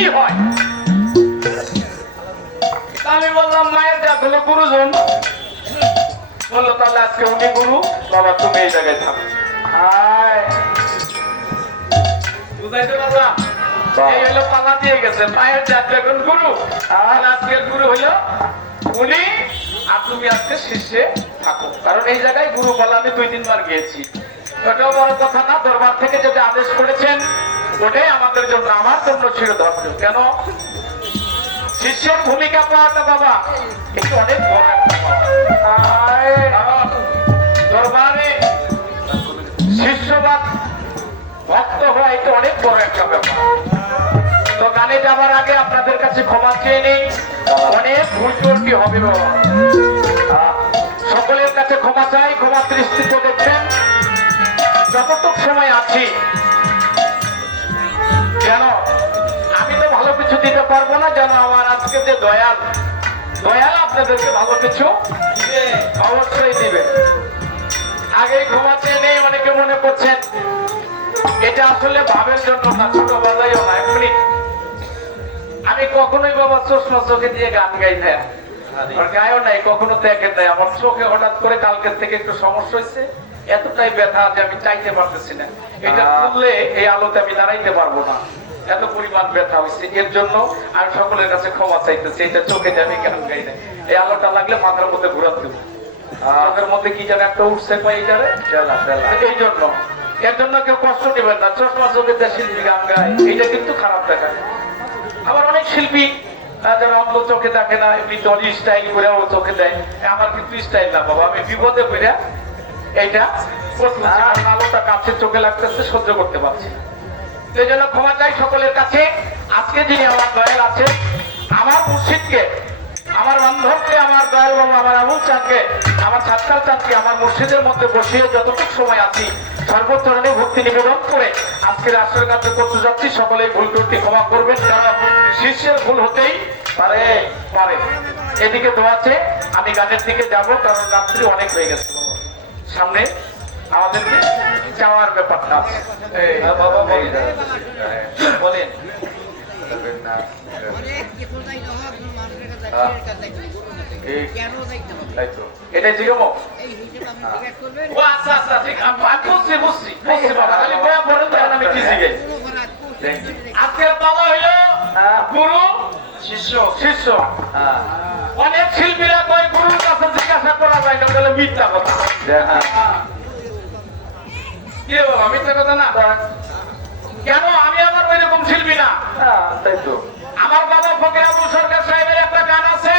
কি হয়? আমি বললাম মায়ের যা হলো গুরুজন। বললো তাহলে আজকে উনি গুরু, বাবা তুমি এই জায়গায় থাকো। বুঝাইতে পারলাম? এই হলো পালা দিয়ে গেছে, মায়ের জাত এখন গুরু, আর আজকের গুরু হলো উনি, আর তুমি আজকে শিষ্যে থাকো। কারণ এই জায়গায় গুরু পালা আমি 2-3 বার গিয়েছি। ওটাও বড় কথা না, দরবার থেকে যেটা আদেশ করেছেন ওটাই আমাদের জন্য, আমার জন্য চিরধন্য। কেন? শিষ্যের ভূমিকা পাওয়াটা বাবা একটু অনেক বড় একটা পাওয়া। দরবারে শিষ্যবাদ ভক্ত হওয়া এটা অনেক বড় একটা ব্যাপার। তো গানে যাবার আগে আপনাদের কাছে ক্ষমা চেয়ে নেই, অনেক ভুল ত্রুটি হবে বাবা। সকলের কাছে ক্ষমা চাই, ক্ষমা দৃষ্টিতে দেখবেন। যতটুক সময় আছি যেন আমি তো ভালো কিছু দিতে পারবো না, যেন আমার আজকে যে দয়াল আপনাদেরকে ভালো কিছু অবশ্যই দিবে। আগেই ক্ষমা চেয়ে নেই, অনেকে মনে করছেন এটা আসলে ভাবের জন্য না, ছোট বাজাইও না। এমনি আমি কখনোই বাবা চশমা চোখে দিয়ে গান গাই না, গায়ও নাই, কখনো দেখেন নাই। আমার চোখে হঠাৎ করে কালকের থেকে একটু সমস্যা হয়েছে, এতটাই ব্যথা যে আমি চাইতে পারতেছি না। এটা খুললে এই আলোতে আমি দাঁড়াইতে পারবো না, এত পরিমাণ ব্যথা হয়েছে। এর জন্য আমি সকলের কাছে ক্ষমা চাইতেছি। এটা চোখে যে আমি গান গাই না, এই আলোটা লাগলে মাথার মধ্যে ঘুরাত দেবো, চোখের মধ্যে কি যেন একটা উঠছে পাই যাবে, এই জন্য। এর জন্য কেউ কষ্ট নেবেন না। চশমা চোখে যে শিল্পী গান গায় এইটা কিন্তু খারাপ দেখায়। আবার অনেক শিল্পী যারা অন্য চোখে দেখে না, এমনি দলি স্টাইল করে ও চোখে দেয়, আমার কিন্তু স্টাইল না বাবা। আমি বিপদে পড়ে এইটা আলোটা কাছে চোখে লাগতেছে, সহ্য করতে পারছি না। সেই জন্য ক্ষমা চাই সকলের কাছে। আজকে যিনি আমার দয়াল আছে, আমার মুর্শিদকে, আমার বান্ধবকে, আমার দয়াল বাবু, আমার আবুল চাঁদকে, আমার সাতকাল চাঁদকে আমার মুর্শিদের মধ্যে বসিয়ে যতটুকু সময় আছি সর্বচরণে ভক্তি নিবেদন করে আজকের আসরের কাছে করতে যাচ্ছি। সকলেই ভুল ত্রুটি ক্ষমা করবেন, কারণ শিষ্যের ভুল হতেই পারে। এদিকে দোয়াছে, আমি গানের দিকে যাব, কারণ রাত্রি অনেক হয়ে গেছে। সামনে আমাদেরকে যাওয়ার ব্যাপারটা আছে। বাবা বলেন এটা জিজ্ঞাসা। ও আচ্ছা আচ্ছা, ঠিক বুঝছি বুঝছি বুঝছি বাবা। খালি বয়া বলেন তো, আমি কি জিজ্ঞেস। আজকের বাবা হইল গুরু শিষ্য। শিষ্য অনেক শিল্পীরা কয় গুরুর কাছে জিজ্ঞাসা করা যায় না, বলে মিথ্যা কথা। কি বাবা, মিথ্যা কথা না? কেন? আমি আমার ওই রকম শিল্পী না। তাই তো আমার বাবা ফকির আবুল সরকার সাহেবের একটা গান আছে,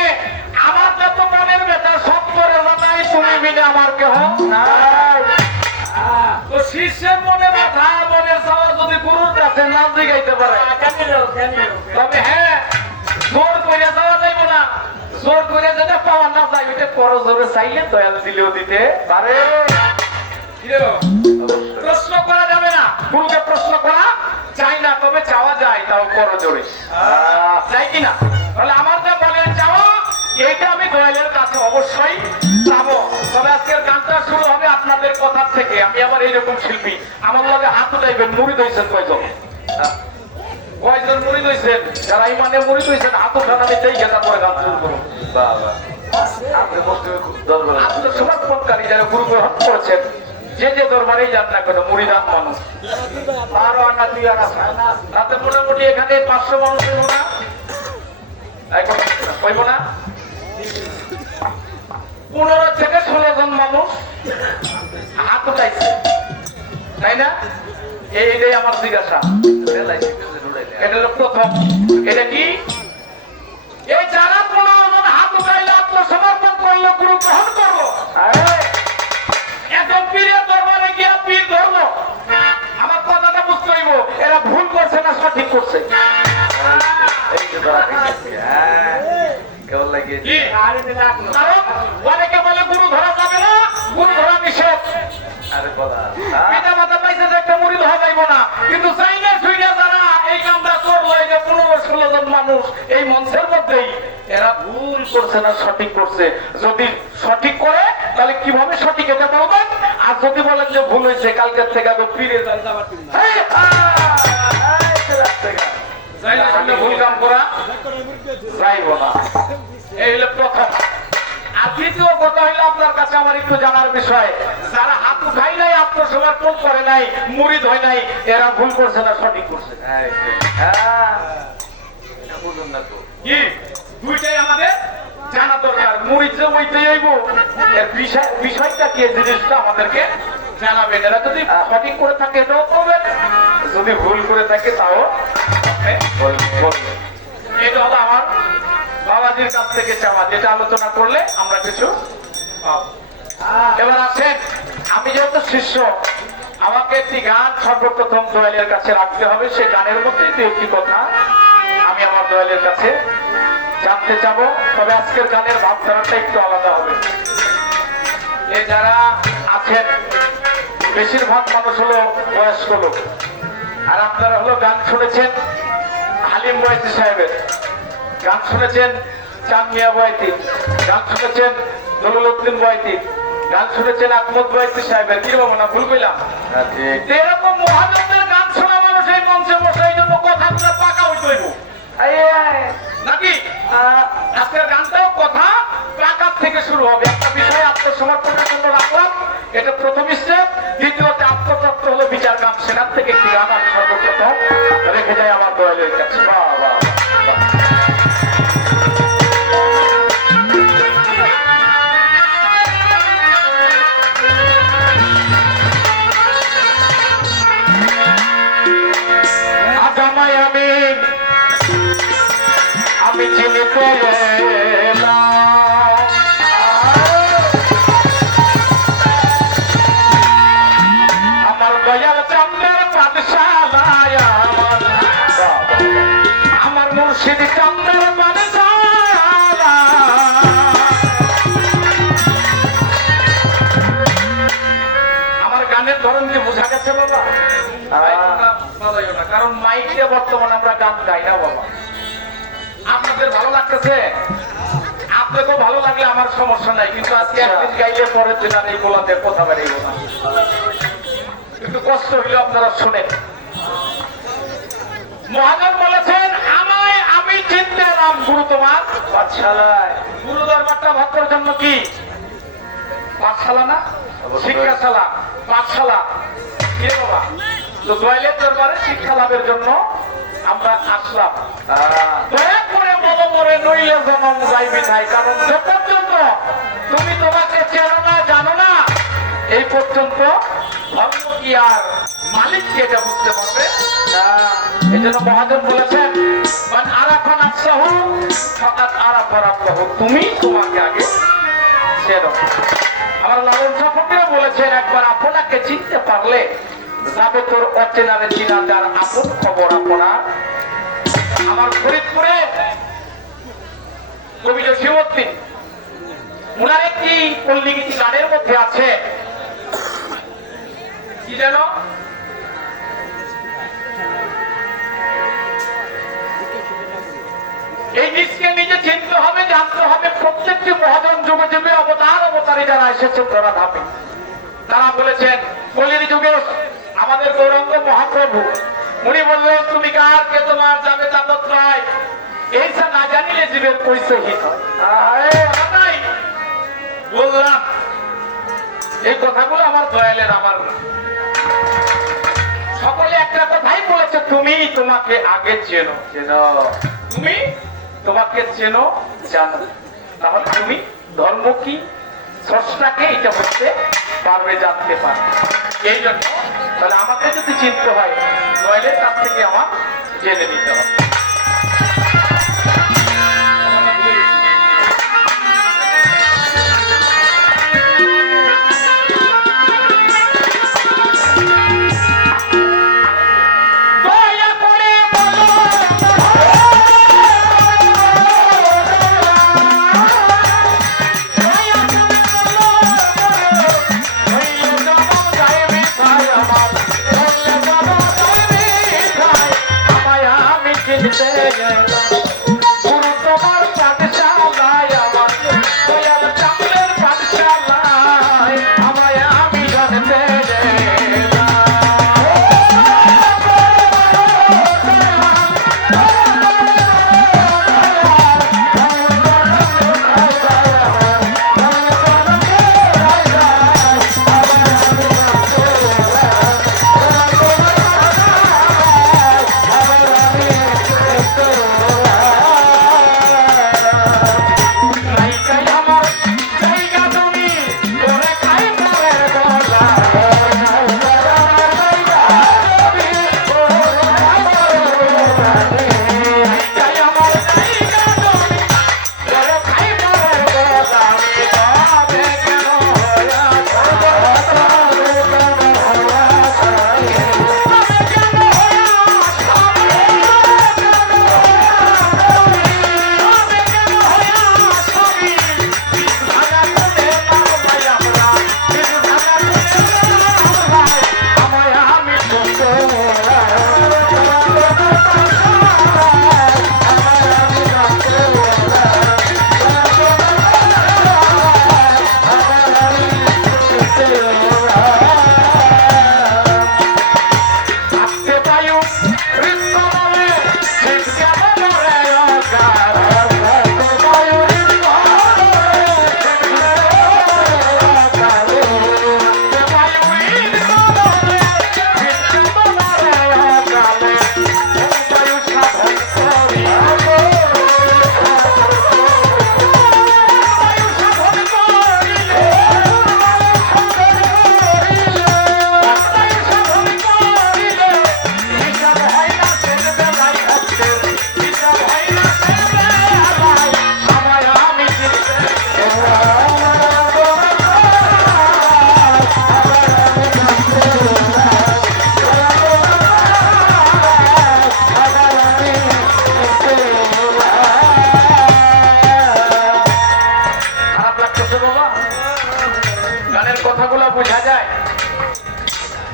আমার যত মনের বেটা সব করে জানাই, তুমি বিনে আমার কেহ নাই। তো শিষ্যের মনে ব্যথা, মনের চাওয়া যদি গুরুর কাছে না জিগাইতে পারে, তবে হ্যাঁ, জোর করে যাওয়া যাইব না। জোর করে যেটা পাওয়া না যায়, ওইটা পর জোরে চাইলে দয়াল দিলেও দিতে পারে। প্রশ্ন করা যাবে না, গুরুকে প্রশ্ন করা চাই না, তবে চাওয়া যায়, তাও করো জোরে, চাই কিনা? তাহলে আমার যা বলেন চাওয়া, এইটা আমি দয়ালের কাছে অবশ্যই চাবো। তবে আজকের গানটা শুরু হবে আপনাদের কথার থেকে। আমি আবার এইরকম শিল্পী, আমার লগে হাত উঠাইবেন। মুড়ি দইছেন কয়জন? কয়জন মুড়ি দইছেন? যারা ইমানে মুড়ি দইছেন হাত উঠান, আমি সেই গেটা পরে গান শুরু করুন। আত্মসমর্পণকারী যারা গুরু গ্রহণ করেছেন, যে যে দরবারেই যান না কেন, মুড়িদান মানুষ, আরো আনা দুই আনা তাতে মোটামুটি এখানে 500 মানুষ হইব না? হইব না? 15 থেকে 16 জন মানুষ হাত উঠাইছে, তাই না? এইটাই আমার জিজ্ঞাসা। এটা হলো প্রথম। এটা কি? এই যারা 15 জন হাত উঠাইলে, আত্মসমর্পণ করলো, গুরু গ্রহণ করলো, একদম পীরের দরবারে গিয়া পীর ধরলো, আমার কথাটা বুঝতে হইব এরা ভুল করছে না সঠিক করছে। অনেকে বলে গুরু ধরা যাবে না, গুরু ধরা নিষেধ। পিতা মাতা পাইছে যে একটা মুড়ি ধরা যাইব না, কিন্তু চাইলে শুইলে যারা এই কামটা করলো, এই যে 15-16 জন মানুষ এই মঞ্চের মধ্যেই, এরা ভুল করছে না সঠিক করছে। যদি সঠিক করে তাহলে কিভাবে সঠিক এটা বলবেন, আর যদি বলেন যে ভুল হয়েছে, কালকের থেকে পীরে আমি ভুল কাম করা যাইব না, এই হলো প্রথম। আর দ্বিতীয় কথা হইলো আপনার কাছে আমার একটু জানার বিষয়, যারা হাত উঠাই নাই, আত্মসমর্পণ করে নাই, মুরিদ হয় নাই, এরা ভুল করছে না সঠিক করছে? বুঝুন না তো কি, দুইটাই আমাদের জানা দরকার। মুরিদ যে ওইটাই হইব, এর বিষয়টা কি, জিনিসটা আমাদেরকে জানাবেন। এরা যদি সঠিক করে থাকে এটাও করবেন, যদি ভুল করে থাকে তাও বলবেন। এটা হলো আমার বাবাজির কাছ থেকে চাওয়া, যেটা আলোচনা করলে আমরা কিছু পাবো। এবার আসেন, আমি যেহেতু শিষ্য, আমাকে একটি গান সর্বপ্রথম দয়ালের কাছে রাখতে হবে। সেই গানের মধ্যে একটি কথা আমি আমার দয়ালের কাছে জানতে চাবো। তবে আজকের গানের ভাবধারাটা একটু আলাদা হবে। এ যারা আছেন বেশিরভাগ মানুষ হলো বয়স্ক লোক, আর আপনারা হলো গান শুনেছেন হালিম বয়াতি সাহেবের, গান শুনেছেন চাঁদ মিয়া বয়াতি, গান শুনেছেন দলুল উদ্দিন বয়াতি, গান শুনেছেন আহমদ বয়াতি সাহেবের। কি বাবু না ভুল পেলাম? এরকম মহাজনদের গান শোনা মানুষ এই মঞ্চে বসে, এই জন্য কথাগুলো পাকা হইতে হইব নাকি? আজকের গানটাও কথা পাকার থেকে শুরু হবে। একটা বিষয় আত্মসমর্পণের জন্য রাখলাম, এটা প্রথম স্টেপ। দ্বিতীয়তে আত্মতত্ত্ব হলো বিচার গান, সেখান থেকে একটি গান আমি সর্বপ্রথম রেখে যাই আমার দয়ালের কাছে। বাবা আমি চিনিতে আমার দয়াল চন্দ্রের পাঠশালায়, আমার মুর্শিদ চন্দ্রের পাঠশালা। আমার গানের ধরন কি বোঝা গেছে বাবা? কারণ মাইকে বর্তমানে আমরা গান গাই না বাবা। আপনাদের ভালো লাগতেছে, আপনাকেও ভালো লাগলে আমার সমস্যা নাই, কিন্তু আজকে একদিন গাইলে পরের দিন আর এই গোলাদের কথা বেরিয়ে না, একটু কষ্ট হইলে আপনারা শুনেন। মহাজন বলেছেন আমায় আমি চিনতে এলাম গুরু তোমার পাঠশালায়। গুরু দরবারটা ভক্তের জন্য কি পাঠশালা না? শিক্ষাশালা, পাঠশালা কি বাবা? তো দয়ালের দরবারে শিক্ষা লাভের জন্য আমরা আসলাম। দয়া করে বলো মরে নইলে জনম যাইবি নাই, কারণ যে পর্যন্ত তুমি তোমাকে চেনো না, জানো না, এই পর্যন্ত ধর্ম কি আর মালিক কে এটা বুঝতে পারবে না। এই জন্য মহাজন বলেছেন আরাফান আফসাহু ফাকাত আরাফা রাব্বাহু, তুমি তোমাকে আগে চেনো। আমার লালন সাহেবরা বলেছেন একবার আপনাকে চিনতে পারলে যাবে তোর অচেনারে চিনা, যার আপন খবর আপনার। আমার ফরিদপুরে কবি জসিমউদ্দিন, উনার একটি পল্লীগীতি গানের মধ্যে আছে, কি যেন এই নিজকে নিজে চিনতে হবে, জানতে হবে। প্রত্যেকটি মহাজন যুগে যুগে অবতারী যারা এসেছেন ধরা ধাপে, তারা বলেছেন কলির যুগে আমাদের গৌরাঙ্গ মহাপ্রভু উনি বললেন তুমি কার, কে তোমার যাবে তাবৎ নয়, এইটা না জানিলে জীবের পরিচয়হীন। বললাম এই কথাগুলো আমার দয়ালের, আমার সকলে একটা কথাই বলেছে, তুমি তোমাকে আগে চেনো, তুমি তোমাকে চেনো জানো, তাহলে তুমি ধর্ম কি স্রষ্টাকে এটা বুঝতে পারবে, জানতে পারবে। এই জন্য তাহলে আমাকে যদি চিনতে হয় দয়ালের কাছ থেকে আমার জেনে নিতে হবে। Oh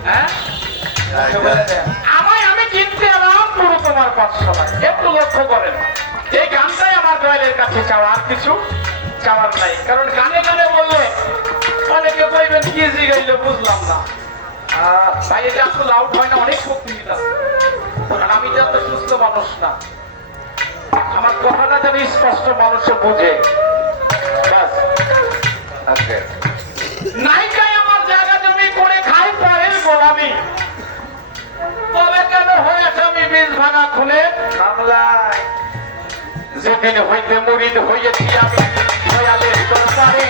হ্যাঁ আমি কিনতে এলাম পুরো তোমার 500 টাকা। একটু লক্ষ্য করেন, এই গানটাই আমার দয়ালের কাছে চাওয়া, আর কিছু চাওয়ার নাই। কারণ গানে গানে বললে অনেকে কইবেন কি জিগাইলো বুঝলাম না। ভাই এটা একটু লাউড হয় না, অনেক শক্তি দিতাম। কারণ আমি যত সুস্থ মানুষ না, আমার কথাটা যেন স্পষ্ট মানুষে বুঝে। বাস নায়িকায় আমার জায়গা জমি করে খাই পরের গোলামি, তবে কেন হয়েছে আমি বীজ ভাঙা খুলে মামলায়। যেদিন হইতে মুরিদ হইয়াছি আমি দয়ালের দরবারে,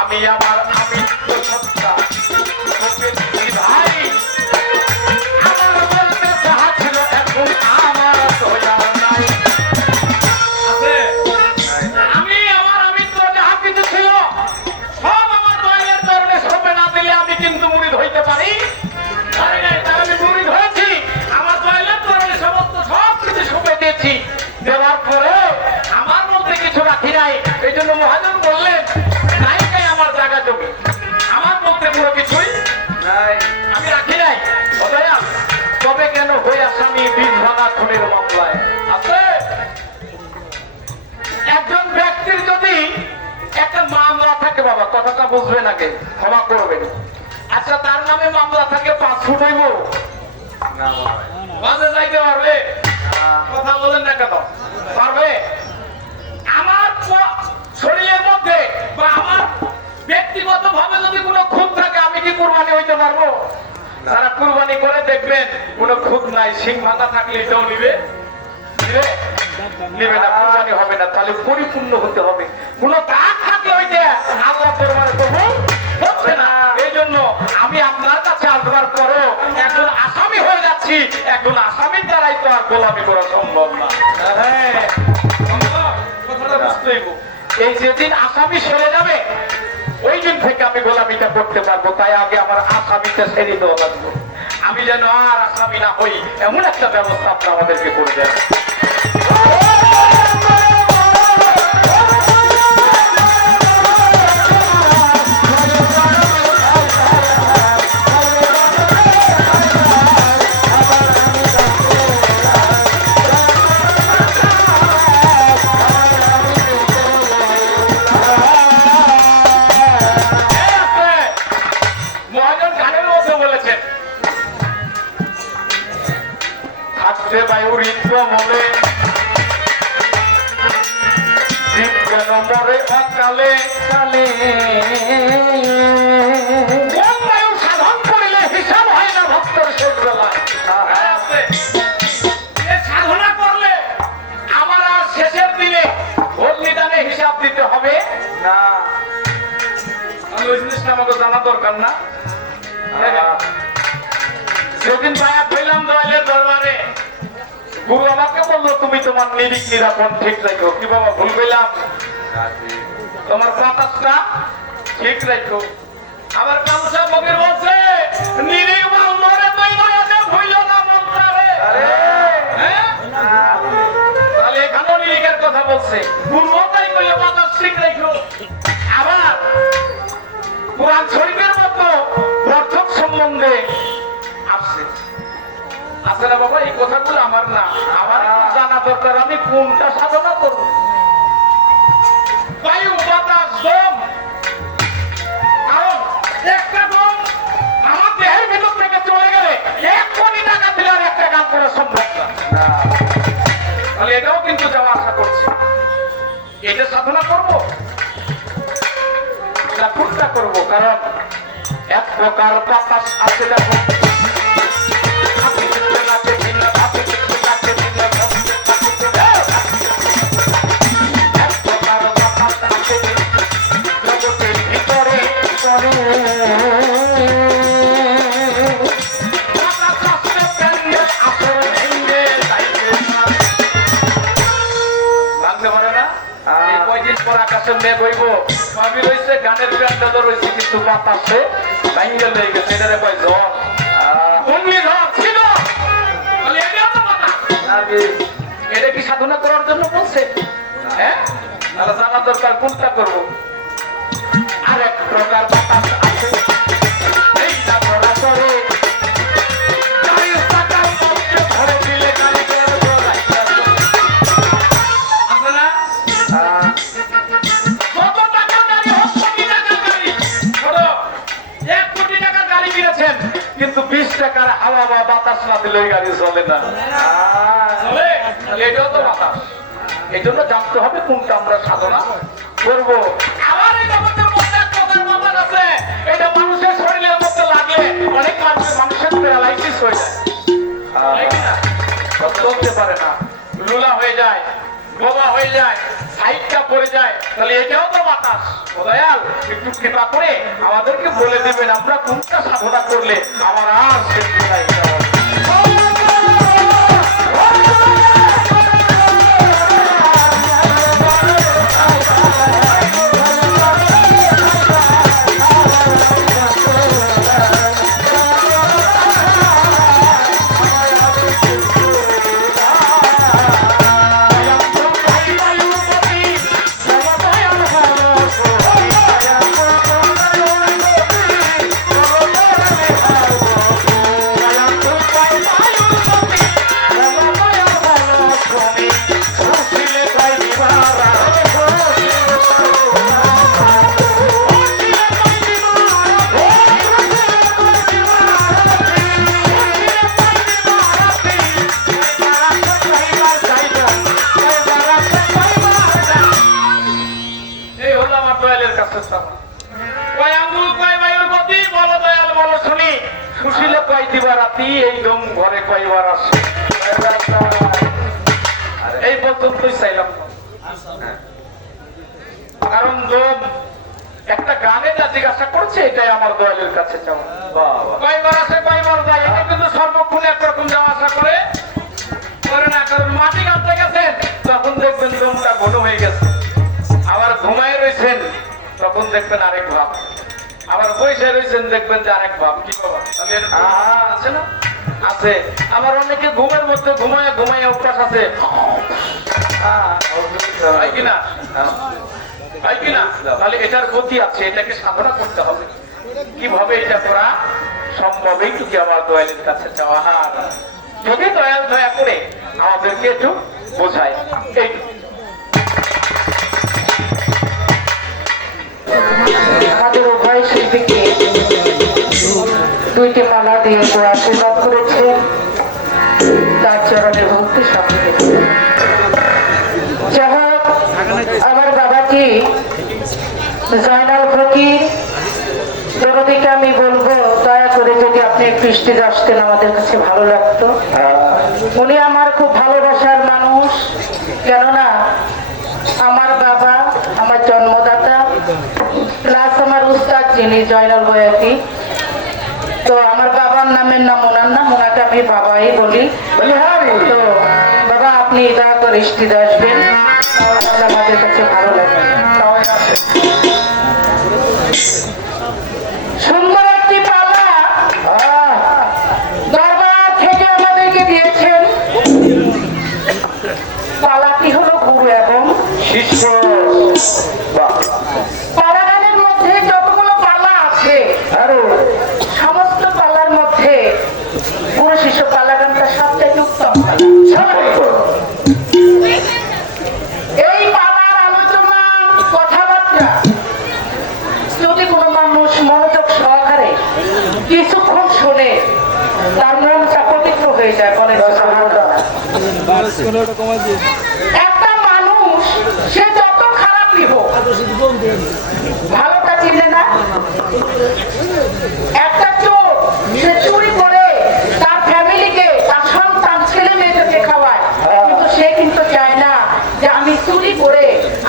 আমি আমার আমি সত্তা ভাই, আমার বলতে যাহা ছিল এখন আমার দয়া নাই। আমি আমার আমিত্ব যাহা কিছু ছিল সব আমার দয়ালের চরণে সঁপে না দিলে আমি কিন্তু মুরিদ হইতে পারি নাই। তার আমি মুরিদ হয়েছি, আমার দয়ালের চরণে সমস্ত সব কিছু সঁপে দিয়েছি। দেওয়ার পরে আমার মধ্যে কিছু রাখি নাই। এই জন্য মহাজন বললেন নায়িকায় আমার জায়গা জমি, আমার মধ্যে পুরো কিছুই নাই, আমি রাখি নাই। দয়াল তবে কেন হয়ে আসামি বীজ ভাঙা খুনের মামলায় আছে। একজন ব্যক্তির যদি একটা মামলা থাকে, বাবা কথাটা বুঝবেন আগে, ক্ষমা করবেন। আচ্ছা তার নামে মামলা থাকে 5 ফুট হইব না, বাজে যাইতে পারবে? কথা বলেন না কেন, পারবে? আমার শরীরের মধ্যে বা আমার ব্যক্তিগত ভাবে যদি কোনো খুঁত থাকে, আমি কি কুরবানি হইতে পারবো? তারা কুরবানি করে দেখবেন কোনো খুঁত নাই, সিং ভাঙা থাকলে এটাও নিবে নিবে না, কুরবানি হবে না। তাহলে পরিপূর্ণ হতে হবে। কোনো দাগ থাকলে ওইটা আল্লাহ দরবারে কবুল হচ্ছে না। এই জন্য আমি আপনার কাছে আসবার পরও একজন আসামি হয়ে যাচ্ছি, একজন আসামির দ্বারাই তো আর গোলামি করা সম্ভব না। হ্যাঁ কথাটা বুঝতে হইব। এই যেদিন আসামি সরে যাবে ওই দিন থেকে আমি গোলামিটা করতে পারবো। তাই আগে আমার আসামিটা ছেড়ে দেওয়া লাগবে। আমি যেন আর আসামি না হই এমন একটা ব্যবস্থা আপনি আমাদেরকে করে দেন। সাধন করিলে হিসাব হয় না ভক্তর শেষ বেলায়। সাধনা করলে আমার আর শেষের দিনে ভোট নিদানে হিসাব দিতে হবে না। ওই জিনিসটা আমাকে জানা দরকার না। সেদিন বায়াত হইলাম দয়ালের দরবারে, গুরু আমাকে বললো তুমি তোমার নিরিখ নিরাপন ঠিক রাখো। কি বাবা ভুল পেলাম? তোমার বাতাসটা ঠিক রাখো। আমার কামসা ফকির বলছে নিরিখ মরে ভুল না মন্ত্রে। তাহলে এখানেও নিরিখের কথা বলছে। পূর্বটাই বললে বাতাস ঠিক রাখো। আবার কোরআন শরীফের মতো প্রথম সম্বন্ধে আসছে আছে না বাবা? এই কথাগুলো আমার না, আমার জানা দরকার আমি কোনটা সাধনা করব। বায়ু বাতাস দম, কারণ একটা দম আমার দেহের ভিতর থেকে চলে গেলে 1 কোটি টাকা দিলে আর একটা গান করা সম্ভব না। তাহলে এটাও কিন্তু যাওয়া আশা করছি। এটা সাধনা করব না কোনটা করবো? কারণ এক প্রকার বাতাস আছে দেখো, গানের প্যান্ডা রয়েছে কিন্তু বাতাসে ভাঙ্গে লেগে গেছে। এটারে কয় ঝড়। এটা কি সাধনা করার জন্য বলছে? হ্যাঁ, তাহলে জানা দরকার কোনটা করবো। আর এক প্রকার বাতাস আছে, এইটা ধরা পড়ে গাড়ির চাকার মধ্যে ধরে দিলে গাড়ি করে দৌড়াইতে আছে। আছে না? কত টাকার গাড়ি হোক, কোটি টাকার গাড়ি, ধরো 1 কোটি টাকার গাড়ি কিনেছেন, কিন্তু 20 টাকার হাওয়া বা বাতাস না দিলে ওই গাড়ি চলে না। চলে? এটাও তো বাতাস। এই জন্য জানতে হবে কোনটা আমরা সাধনা করবো। আবার এই জগতের মধ্যে এক প্রকার বাতাস আছে, এটা মানুষের শরীরের মধ্যে লাগলে অনেক মানুষের প্যারালাইসিস হয়ে যায়, তাই কি না? চলতে পারে না, লুলা হয়ে যায়, বোবা হয়ে যায়, সাইডটা পড়ে যায়। তাহলে এটাও তো বাতাস। ও দয়াল, একটু কৃপা করে আমাদেরকে বলে দেবেন আমরা কোনটা সাধনা করলে আমার আর শেষ নাই। এই পর্যন্তই চাইলাম। কারণ একটা গানে যা জিজ্ঞাসা করছে এটাই আমার দয়ালের কাছে চাওয়া। কয়বার আসে কয়বার যায়, এটা কিন্তু সর্বক্ষণ একরকম যাওয়া আসা করে না। কারণ মাটি গাঁথতে গেছেন তখন দেখবেন দমটা ঘন হয়ে গেছে, আবার ঘুমায় রয়েছেন তখন দেখবেন আরেক ভাব, আবার বসে রয়েছেন দেখবেন যে আরেক ভাব। কি বাবা আছে না? আছে। আবার অনেকে ঘুমের মধ্যে ঘুমায় ঘুমায় অভ্যাস আছে, তাই কিনা? তাই কিনা? তাহলে এটার গতি আছে, এটাকে সাধনা করতে হবে। কিভাবে এটা করা সম্ভব এইটুকু আমার দয়ালের কাছে চাওয়া। যদি দয়াল দয়া করে আমাদেরকে একটু বোঝায়। আমাদের উভয় শিল্পীকে 2টি মালা দিয়ে আশীর্বাদ করেছেন, তার চরণে ভক্তি সঙ্গে। যাই হোক, আমার বাবাজি জয়নাল ফকির দরদিকে আমি বলবো দয়া করে যদি আপনি একটু স্টেজে আসতেন আমাদের কাছে ভালো লাগতো। উনি আমার খুব ভালোবাসার মানুষ, কেননা আমার বাবা আমার জন্মদাতা প্লাস আমার উস্তাদ যিনি জয়নাল বয়াতি। তো আমার বাবার নামের নাম ওনার নাম, ওনাকে আমি বাবাই বলি। তো বাবা আপনি দয়া করে স্টেজে আসবেন, আমাদের কাছে ভালো লাগবে। সুন্দর একটি পালা দরবার থেকে আমাদেরকে দিয়েছেন। পালাটি হলো গুরু এবং শিষ্য। পালা গানের মধ্যে যতগুলো পালা আছে সমস্ত পালার মধ্যে গুরু শিষ্য পালা গানটা সবচেয়ে উত্তম। এই পালার আলোচনা কথাবার্তা যদি কোনো মানুষ মনোযোগ সহকারে কিছুক্ষণ শোনে তার মনটা পবিত্র হয়ে যায়। বলে একটা মানুষ সে যত খারাপই হোক ভালোটা চিনে না। একটা চোর সে চুরি করে তার ফ্যামিলিকে তার সন্তান ছেলে মেয়েদেরকে খাওয়ায়, কিন্তু সে কিন্তু চায় না যে আমি চুরি করে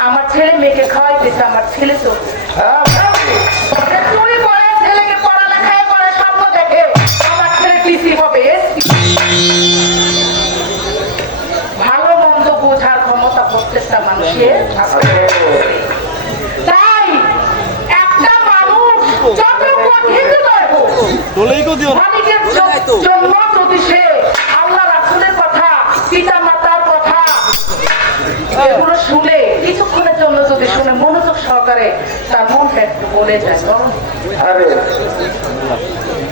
আমার ছেলে মেয়েকে খাওয়াইতেছে আমার ছেলে তো চুরি করে ছেলেকে পড়ালেখায় করে স্বপ্ন দেখে আমার ছেলে কৃষি হবে। ভালো মন্দ বোঝার ক্ষমতা প্রত্যেকটা মানুষের আছে। তাই একটা মানুষ যত কঠিন জন্ম যদি সে আল্লাহ রাসূলের কথা পিতা মাতার কথা এগুলো শুনে কিছুক্ষণের জন্য যদি শুনে মনোযোগ সহকারে তার মনটা একটু বলে যায় বরং আরে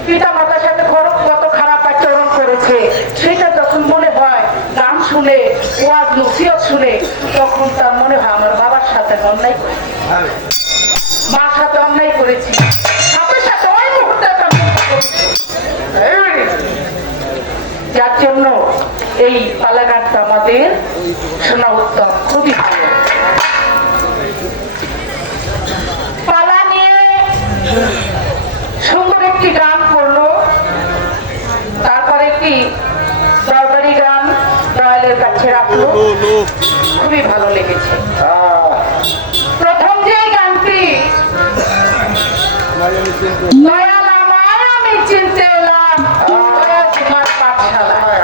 পিতা মাতার সাথে কত খারাপ আচরণ করেছে সেটা যখন মনে হয়, গান শুনে ওয়াজ নসিহত শুনে, তখন তার মনে হয় আমার বাবার সাথে অন্যায় করেছি, মার সাথে অন্যায় করেছি, সাথে সাথে ওই মুহূর্তে তার মনটা বলছে। যার জন্য এই পালা গানটা আমাদের শোনা উত্তম, খুবই ভালো। পালা নিয়ে সুন্দর একটি গান করলো, তারপরে একটি দরবারি গান দয়ালের কাছে রাখলো, খুবই ভালো লেগেছে। প্রথম যে গানটি দয়াল আমায় আমি চিনতে এলাম দয়াল তোমার পাঠশালায়,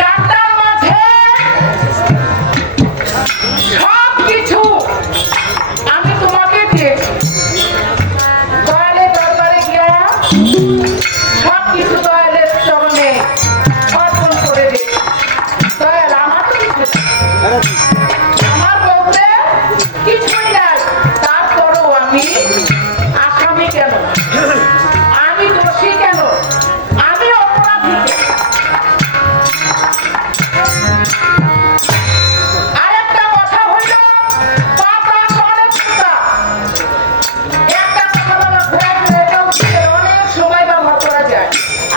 গানটার মাঝে সবকিছু আমি তোমাকে দিয়েছি, দয়ালের দরবারে গিয়া সবকিছু দয়ালের চরণে অর্পণ করে দিয়েছি। দয়াল আমার তো কিছু আমার বলতে কিছুই নাই, তারপরও আমি আসামি কেন, আমি দোষী কেন, আমি অপরাধী কেন? আরেকটা কথা হইল পাতা অনেক সুতা, একটা কথা বলা ঘোরা ঘুরে এটাও অনেক সময় ব্যবহার করা যায়,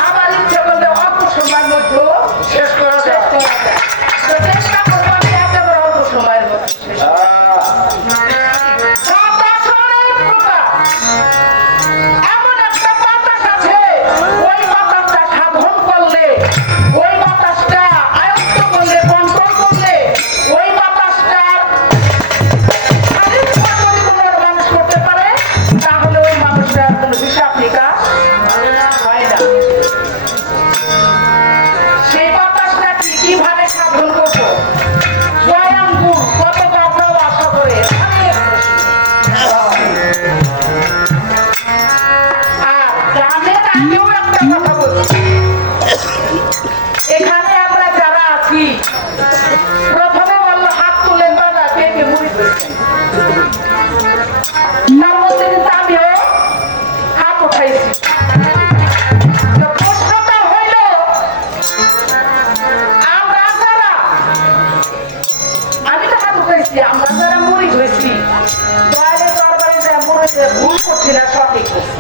আবার ইচ্ছে করলে অল্প সময়ের মধ্যে শেষ করা যায়। তো চেষ্টা করবো আমি একেবারে অল্প সময়ের মধ্যে শেষ করতে। বাতাস অনেক প্রকার, এমন একটা বাতাস আছে, ওই বাতাসটা সাধন করলে, ওই বাতাসটা আয়ত্ত করলে, কন্ট্রোল করলে, ওই বাতাসটার খানিকটা যদি কোনো মানুষ করতে পারে, তাহলে ওই মানুষটার কোনো হিসাব নিকাশ হয় না। সেই বাতাসটা কিভাবে সাধন করবো? স্বয়ংভূ কত বাবাও আশা করে অনেক আর গানের আগেও একটা কথা বলছি, এখানে আমরা যারা আছি প্রথমে বললো হাত তুলেন বাবা, কে কে মুড়ি ধরেছেন, তার মধ্যে কিন্তু আমিও হাত উঠাইছি। তো প্রশ্নটা হইল আমরা যারা, আমি তো হাত উঠাইছি, আমরা যারা মুড়ি ধরেছি দয়ালের দরবারে যা মুড়ি ধরে ভুল করছি না সঠিক করছি?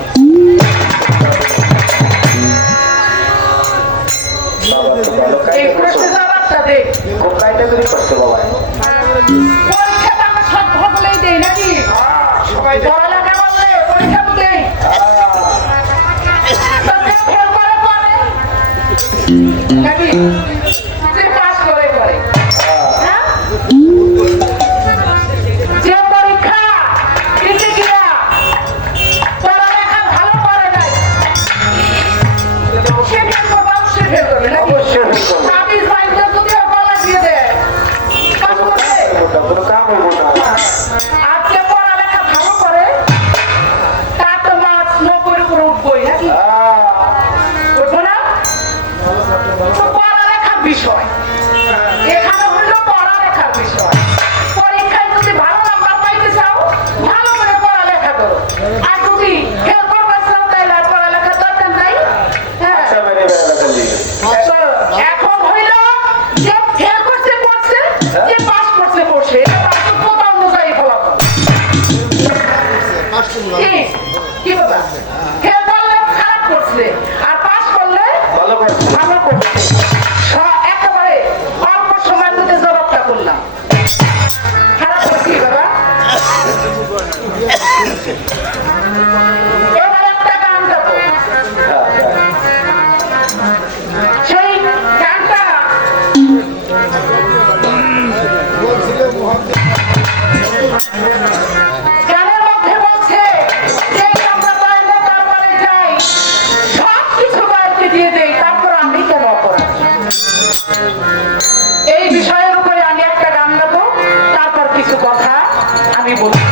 এই প্রশ্নের জবাবটা দে। খুব কাইটাগরি করতে বাবা, পরীক্ষাটা আমরা সব সকলেই দেই নাকি? সবাই পড়ালেখা করলে পরীক্ষা তো দেই। তো কেউ ফেল করে পড়ে নাকি? যে পাস করে করে। হ্যাঁ? যে পরীক্ষা দিতে গিয়া পড়ালেখা ভালো করে নাই, সে ফেল করবে, অবশ্যই ফেল করবে নাকি? তাবিজ বাইন্দা যদি ওর গলা দিয়ে দেয়, পাস করবে। কোনো কাম হইব না। আজকে পড়ালেখা ভালো করে তার তো মাছ নৌকোর উপরে উঠবই নাকি? উঠবো না? তো পড়ালেখার বিষয় এখানে হইল, পড়ালেখার বিষয়। পরীক্ষায় যদি ভালো নাম্বার পাইতে চাও, ভালো করে পড়ালেখা করো, আর যদি ফেল করতে চাও তাহলে আর পড়ালেখা দরকার নাই। হ্যাঁ, আচ্ছা মেরে বেড়াটা দিয়ে তো এখন হইল যে ফেল করছে পড়ছে, যে পাস করছে পড়ছে, এটা বাস্তবতা অনুযায়ী ফলাফল। কি বাবা, ফেল করলে খারাপ করছে, আর পাস করলে ভালো করছে। ভালো করছে। একেবারে অল্প সময়ের মধ্যে জবাবটা করলাম। খারাপ করছি বাবা। এবার একটা গান গাবো, সেই গানটা গানের মধ্যে বলছে যে আমরা বাইরে তারপরে যাই, সবকিছু বাইরে দিয়ে দেই, তারপর আমি কেন অপরাধী? এই বিষয়ের উপরে আমি একটা গান গাবো, তারপর কিছু কথা আমি বলবো।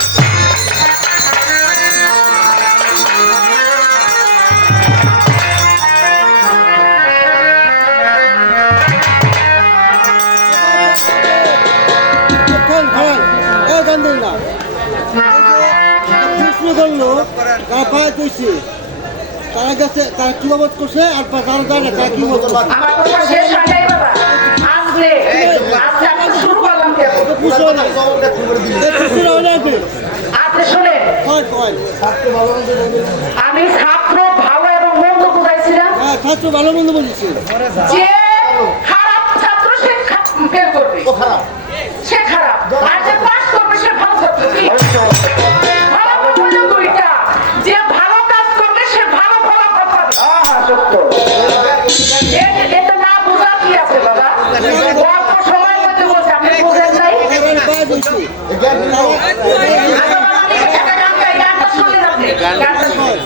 প্রশ্ন করলো তারা পায়ে কইছে তারা গেছে তারা কি বাবদ করছে আর তারা জানে না তারা কি বাবদ করছে আমার কথা শেষ হয় নাই বাবা। আসলে আজকে আমরা শুরু করলাম কেন? বুঝলো না কুকুর হলে আসবে আপনি শুনেন, কয় আমি ছাত্র ভালো এবং মন্দ বুঝাইছিলাম। হ্যাঁ ছাত্র ভালো মন্দ বলেছে যে খারাপ ছাত্র সে ফেল করবে, সে খারাপ। আর যে পাস করবে সে ভালো ছাত্র। কি? ভালো হলো দুইটা। যে ভালো কাজ করবে সে ভালো ফলাফল পাবে। সত্য। এটা না বোঝা কি আছে বাবা? অল্প সময়ের মধ্যে বলছে, আপনি বোঝেন নাই? পায়ে কইছে আচ্ছা বাবা, আমি একটা গান গাই, গানটা শুনলেন আপনি? গানটা শুনুন।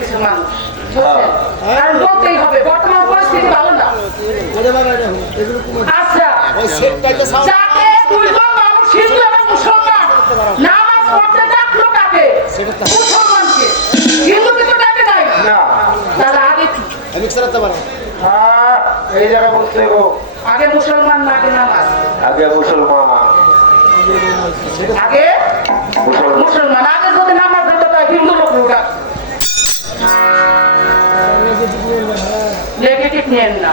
কিছু মানুষ বুঝছেন? কারণ বলতেই হবে বর্তমান পরিস্থিতি ভালো না। আরে বাবা রে, এগুলো কোনো আচ্ছা ওই সেটটাকে সাউন্ড যাকে দুইজন মানুষ হিন্দু এবং মুসলমান নামাজ পড়তে ডাকলো কাকে? মুসলমানকে। হিন্দু কিন্তু ডাকে নাই। না তাহলে আগে কি? আমি সারাতে পারো এই জায়গা বলতে গো আগে মুসলমান না আগে নামাজ? আগে মুসলমান আগে মুসলমান। আগে যদি নামাজ হতো তাই হিন্দু লোক ডাক নেগেটিভ নিয়েন না।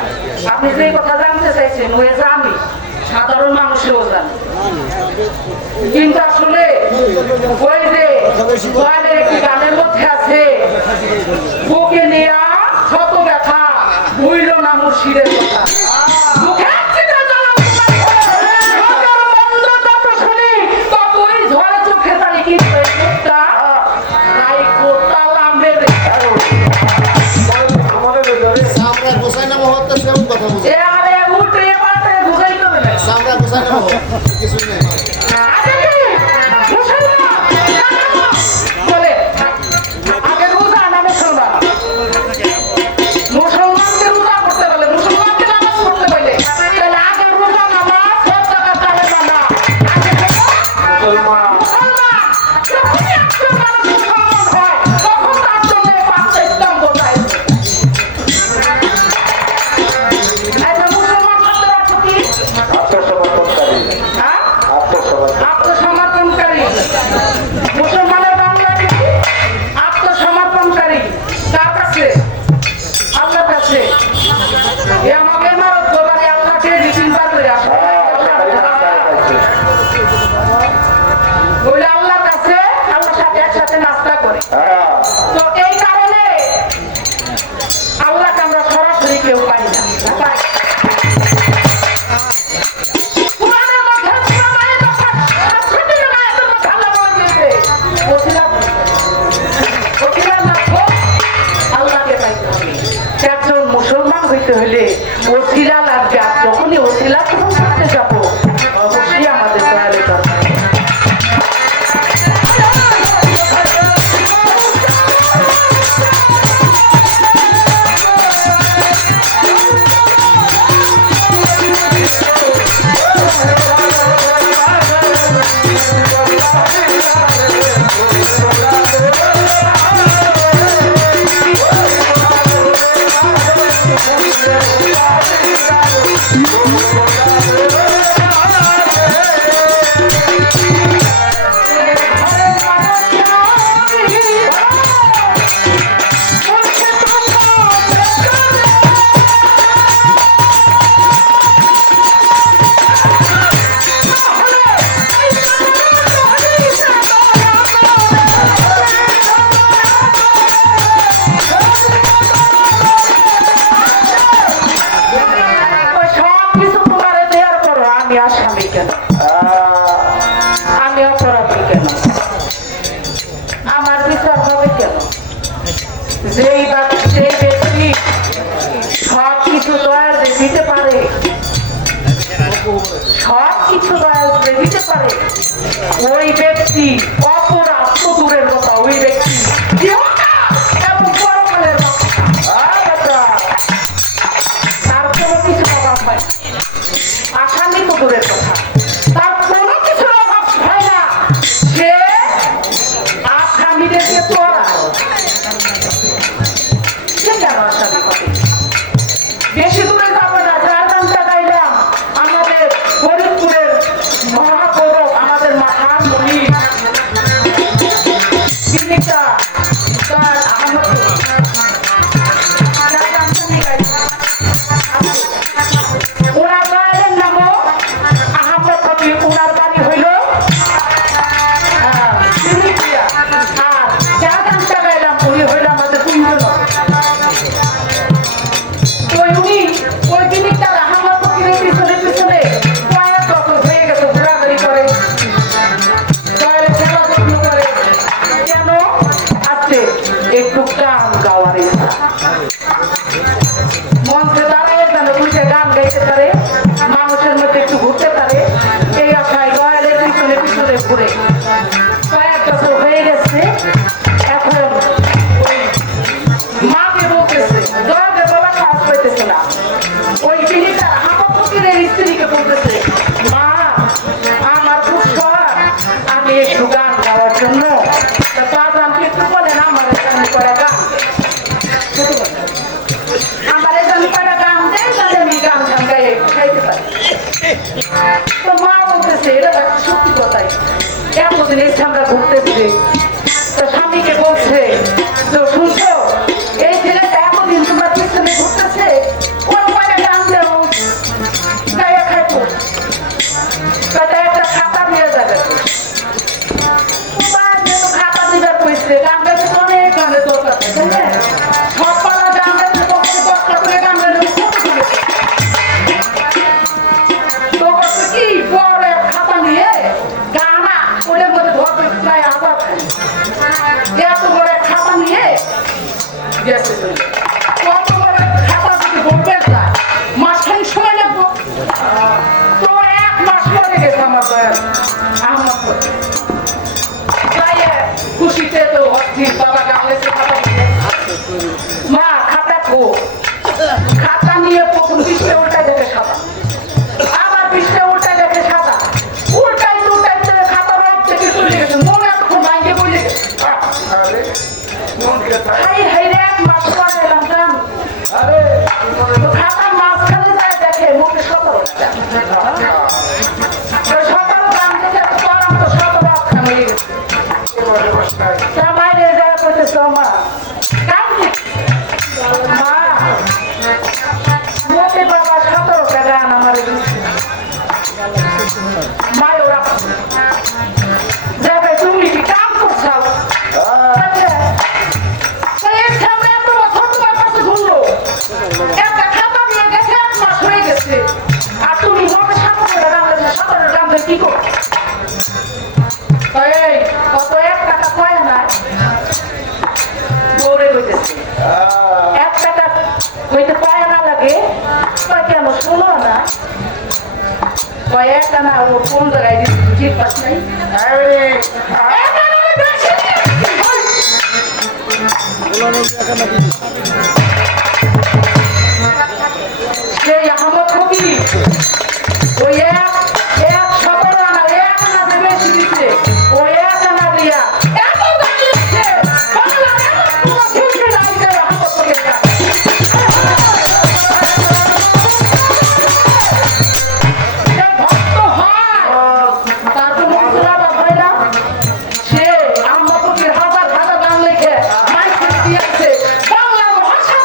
আপনি যে কথা জানতে চাইছেন ওই জানি, সাধারণ মানুষেও জানে, কিন্তু আসলে ওই যে বয়ানের একটি গানের মধ্যে আছে, বুকে নেয়া শত ব্যথা ভুইল না মুর্শিদের কথা। মুখের চিন্তা জ্বালানো সরকার মন্দ যত শুনি ততই ঝরে চোখে তারি কিন্তু এই মুখটা তাই গোতালা মেরে সামরা গোসাই না মহত্ব সেম কথা বুঝে এ আরে উল্টে এবারে বুঝাই দেবে না। সামরা গোসাই না মহত্ব কিছু নেই আগে কি? মুসলমান। বলে, আগে রোজা না মুসলমান? মুসলমানকে রোজা করতে বলে, মুসলমানকে নামাজ পড়তে বলে। তাহলে আগে রোজা নামাজ, সব টাকা চালাবে না। আগে মুসলমান মুসলমান। যখনই একজন মানুষ মুসলমান হয়, তখন তার জন্য এই পাঁচটা স্তম্ভ চাইছে। আচ্ছা, মুসলমান শব্দের অর্থ কি? আত্মসমর্পণকারী হ্যাঁ? আত্মসমর্পণ আত্মসমর্পণকারী। মুসলমানের বাংলা কি? আত্মসমর্পণকারী। কার কাছে? আল্লাহর কাছে। এ আমাকে ইমারত গোলারি আল্লাহকে রীতির বাজারে আসে। বলে আল্লাহর কাছে আল্লাহর সাথে একসাথে নাস্তা করে। তো এই কারণে আল্লাহকে আমরা সরাসরি কেউ পাই না। পাই। কোরআনের মধ্যে সূরা মাইদা 67 নং আয়াতের মধ্যে আল্লাহ বলে দিয়েছে, ওসিলা লাগবে, আল্লাহকে পাইতে হবে। একজন মুসলমান হইতে হলে ওসিলা লাগবে। আর যখনই ওসিলা গ্রহণ করতে যাব অবশ্যই আমাদের দয়ালু দরকার। ওই সব কিছু তোমারে দেওয়ার পর আমি আসামি কেন? আমি অপরাধী কেন? আমার বিচার হবে কেন? যেই ব্যক্তি সব কিছু দয়াল দিতে পারে, সব কিছু দয়াল দিতে পারে, ওই ব্যক্তি অপরাধ তো দূরের কথা, ওই ব্যক্তি ইহকাল এবং পরকালের বাচ্চা। তার কোনো কিছু অভাব হয় না। আসামি তো দূরের কথা, তার কোনো কিছুর অভাব হয় না। সে আসামিদেরকে পড়ায়। সে কেন আসামি হবে? বেশি দূরে যাবো না। যার নামটা গাইলাম আমাদের ফরিদপুরের মহাগৌরব, আমাদের মহামণি চিন্তা তার আহমদ যার নামটা আমি গাইলাম। ওনার বাড়ির নামও আহমদ কবি। ওনার বাড়ি হইল সিরিয়া। আর যার নামটা গাইলাম উনি হইল আমাদের কুঞ্জন। উনি ওই জিনিসটা আহমদ ফকিরের পিছনে পিছনে কয়েক বছর হয়ে গেছে ঘোরাঘুরি করে, দয়ালে সেবা যত্ন করে। কেন? আছে একটু গান গাওয়ার ইচ্ছা। মঞ্চে দাঁড়ায় যেন দুইটা গান গাইতে পারে, মানুষের মধ্যে একটু ঘুরতে পারে, এই আশায় দয়ালের পিছনে পিছনে ঘুরে কয়েক বছর হয়ে গেছে। এখন ওই গেছে চলে। কত বড় খাতা যদি বলবেন না মাসখানি সময় লাগবো তো 1 মাস পরে গেছে আমার দয়াল আহমদ ফকির। তাই খুশিতে তো অস্থির বাবা গালেছে খাতা দিয়ে মা খাতা খো খাতা নিয়ে প্রথম পৃষ্ঠে উল্টাই দেখে সাদা আবার পৃষ্ঠে উল্টাই দেখে সাদা উল্টাইতে উল্টাইতে খাতা রক থেকে চলে গেছে মনে এখন বাইরে বলে গেছে আরে মন কথা হাই হাই রে 1 মাস পরে এলাম জান আরে তো খাতার মাঝখানে যায় দেখে মুখে 17 দাম দেখে তো পরাম তো 17 আখ্যান হয়ে গেছে এবারে বসনাই তা বাইরে যায় করতেছে মা কান্দি মা মোটে বাবা 17 টাকা আন আমার মায় ওরা যাবে তুমি কি কাম করছাও এই সামনে এত বছর তোমার কাছে ঘুরলো একটা খাতা দিয়ে গেছে 1 মাস হয়ে গেছে আর তুমি মোটে 17 টাকা আনলে 17 টাকা দিয়ে কি করো এই কত 1 টাকা কয় না দৌড়ে হইতেছে 1 টাকা হইতে পায় না লাগে কয় কেন শোনো না কয় 1 টাকা ও কোন জায়গায় ঠিক পাস নাই সেই আহমদ ফকির ওই 17 আনা 1 আনা যে বেশি দিচ্ছে ওই 1 আনা দিয়া এত দাঁড়িয়েছে বাংলা এমন কোনো ঝুঁকি নাই যে আহমদ ফকির ভক্ত হয় তার তো মন্ত্র আবার হয় না সে আহমদ ফকির হাজার হাজার গান লিখে মাইক দিয়েছে বাংলার ভাষা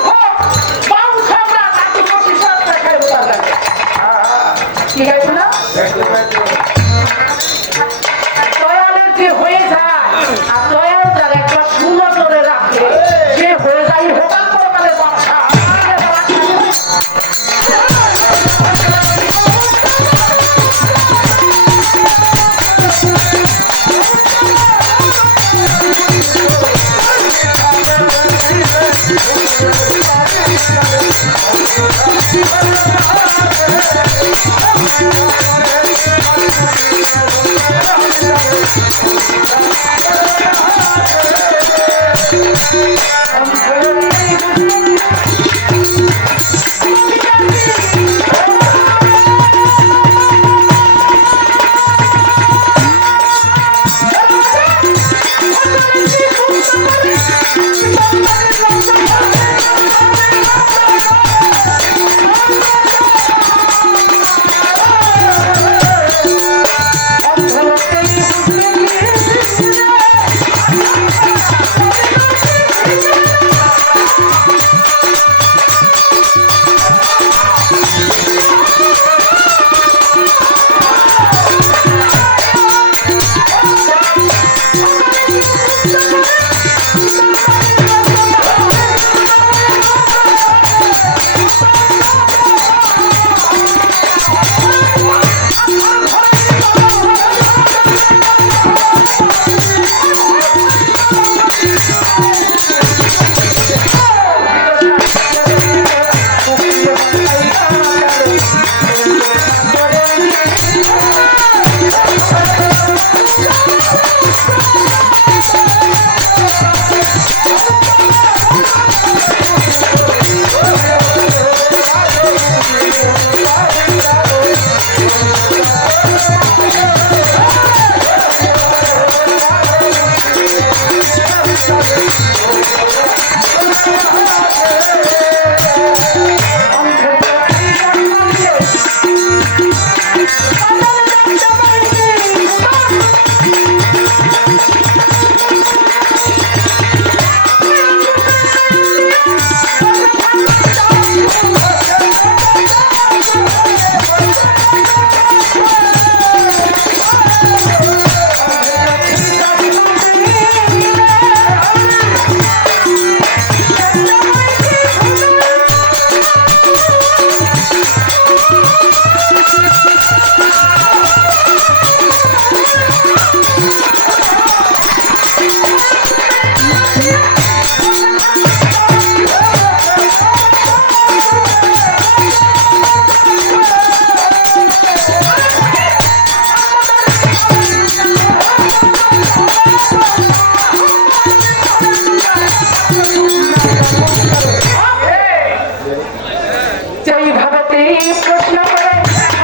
এই প্রশ্ন করে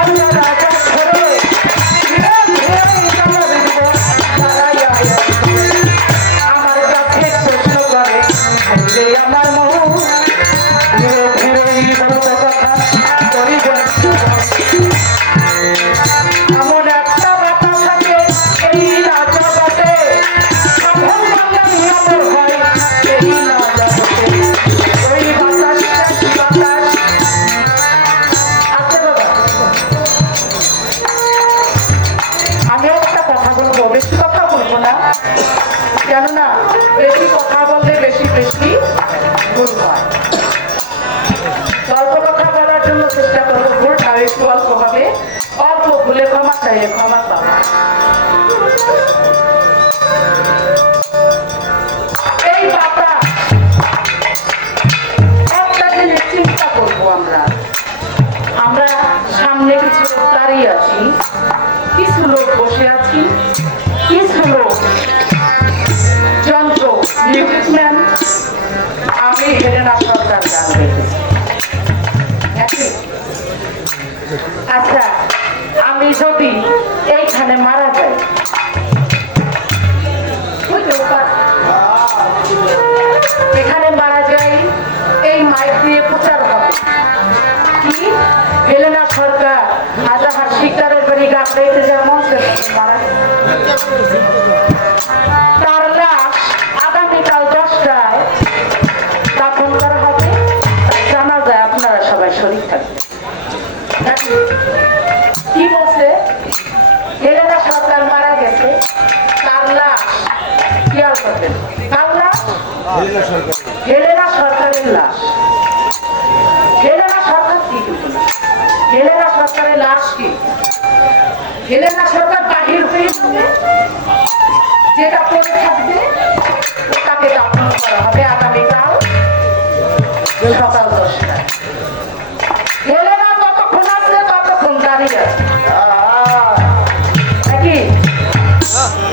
আল্লাহ রাজা ধরে ধীরে ধীরে আমার জীবন হারাইয়া গেছে। আমার কাছে প্রশ্ন করে যে আমার মন ধীরে ধীরে বলতে কথা করিবে। এমন একটা কথা থাকে এই না জগতে, সাধন বাংলা নিয়মের হয় এই না জগতে। ওই বাতাসটা কি বাতাস আছে বাবা? আমি একটা কথা বলবো, বেশি কথা বলবো না, কেননা বেশি কথা বললে বেশি বেশি ভুল হয়। অল্প কথা বলার জন্য চেষ্টা করবো, ভুলটা একটু অল্প হবে। অল্প ভুলে ক্ষমা চাইলে ক্ষমা পাবো। এই বাতাস একটা জিনিস চিন্তা করবো আমরা। আমরা সামনে কিছু লোক দাঁড়িয়ে আছি, কিছু লোক বসে আছি, কিছু লোক যন্ত্র মিউজিকম্যান। আমি হেলেনা সরকার গান গাইতেছি। একই? আচ্ছা, আমি যদি এইখানে মারা যাই, বুঝলো? এখানে মারা যাই, এই মাইক দিয়ে প্রচার হবে কি হেলেনা সরকার আজাহার শিকদারের বাড়ি গান গাইতে যাওয়ার মঞ্চে মারা গেছে। তার লাশ আগামীকাল 10টায় দাফন করা হবে। জানা যায় আপনারা সবাই শরীর থাকবে। কি বলছে? হেলেনা সরকার মারা গেছে, তার লাশ খেয়াল করবেন, কার লাশ? হেলেনা সরকারের লাশ। হেলেনা সরকার কি কিন্তু না, হেলেনা সরকারের লাশ কি? হেলেনা সরকার বাহির হয়ে যাবে, যেটা পড়ে থাকবে ওটাকে দাফন করা হবে আগামীকাল সকাল 10টায়। হেলেনা যতক্ষণ আছে ততক্ষণ দাঁড়িয়ে আছে নাকি?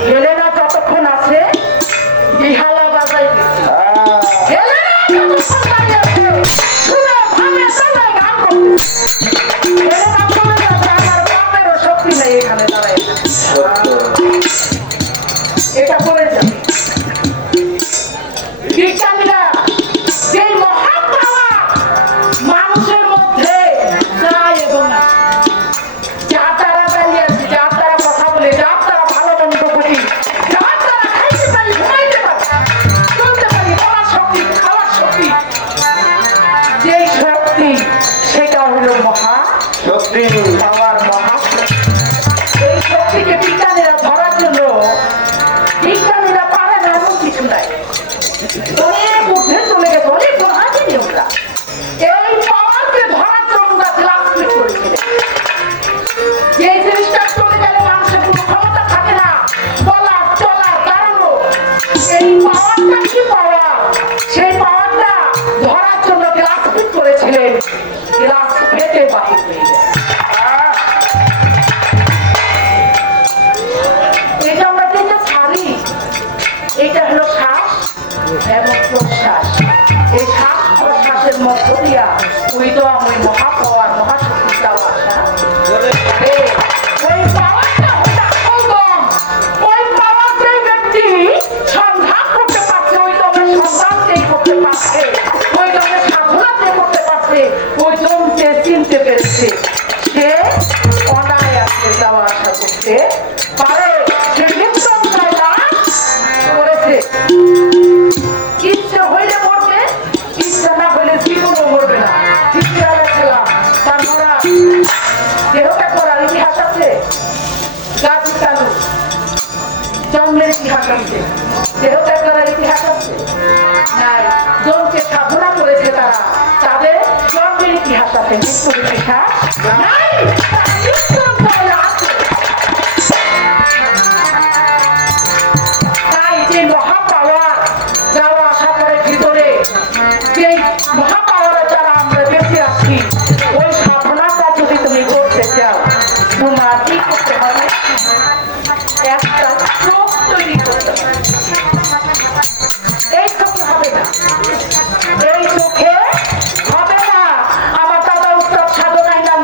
হেলেনা যতক্ষণ আছে বিহালা বাজাই দিচ্ছে। হেলেনা যতক্ষণ দাঁড়িয়ে আছে সুরে ভাবে সবাই গান করতেছে। হেলেনা চলে যাবে, আমার বাপেরও শক্তি নেই এখানে দাঁড়ায়। এটা করে যাবে। বিজ্ঞানীরা যেই মহান পাওয়া মানুষের মধ্যে যায় এবং যার দ্বারা দাঁড়িয়ে আছে, যার দ্বারা কথা বলে, যার দ্বারা ভালো মন্দ বুঝি, যার দ্বারা খাইতে পারি, ঘুমাইতে পারি, চলতে পারি, বলার শক্তি, খাওয়ার শক্তি, যেই শক্তি সেটা হলো মহা সত্যি পাওয়ার মহা। এই শক্তিকে বিজ্ঞানীরা ধরার জন্য বিজ্ঞানীরা পারে না এমন কিছু নাই। অনেক ঊর্ধ্বে চলে গেছে, অনেক পড়াতে নিয়মরা এই পাওয়ারকে ধরার জন্য ক্লাস করেছিলেন। যে জিনিসটা চলে গেলে মানুষের কোনো ক্ষমতা থাকে না বলার, চলার, দাঁড়ানো, এই পাওয়ারটা কি পাওয়ার, সেই পাওয়ারটা ধরার জন্য ক্লাস করেছিলেন। ক্লাস ফেটে বাহির হয়ে গেছে। এটা আমরা যেটা ছাড়ি, এটা হলো শ্বাস এবং প্রশ্বাস। এই শ্বাস প্রশ্বাসের মধ্য দিয়া ওই তো আমি মহাপাওয়ার মহাশক্তি দেওয়া আসা। ওই পাওয়ারটা হচ্ছে আকর্ষণ। ওই পাওয়ার যেই ব্যক্তি সন্ধান করতে পারছে, ওই দমের সন্ধান যেই করতে পারছে, ওই দমের সাধনা যে করতে পারছে, ওই দমকে চিনতে পেরেছে, সে অনায়াসে যাওয়া আসা করতে পারে। সে নিত্যম করেছে। ইচ্ছে হইলে মরবে, ইচ্ছা না হইলে জীবনও মরবে না। তার মরা দেহটা করার ইতিহাস আছে, গাছি চালু জন্মের ইতিহাস আছে, দেহটা করার ইতিহাস আছে নাই। জনকে সাধনা করেছে তারা, তাদের জন্মের ইতিহাস আছে, মৃত্যুর ইতিহাস নাই। তাই যে মহাপাওয়ার যাওয়া আসা করে ভিতরে, যে মহাপাওয়ারে যারা আমরা বেঁচে আছি, ওই সাধনাটা যদি তুমি করতে চাও, তোমার কি করতে হবে? একটা চোখ তৈরি করতে হবে। এই চোখে হবে না, এই চোখে হবে না। আমার দাদা উত্তর সাধনায় না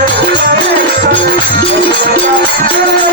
Thank you.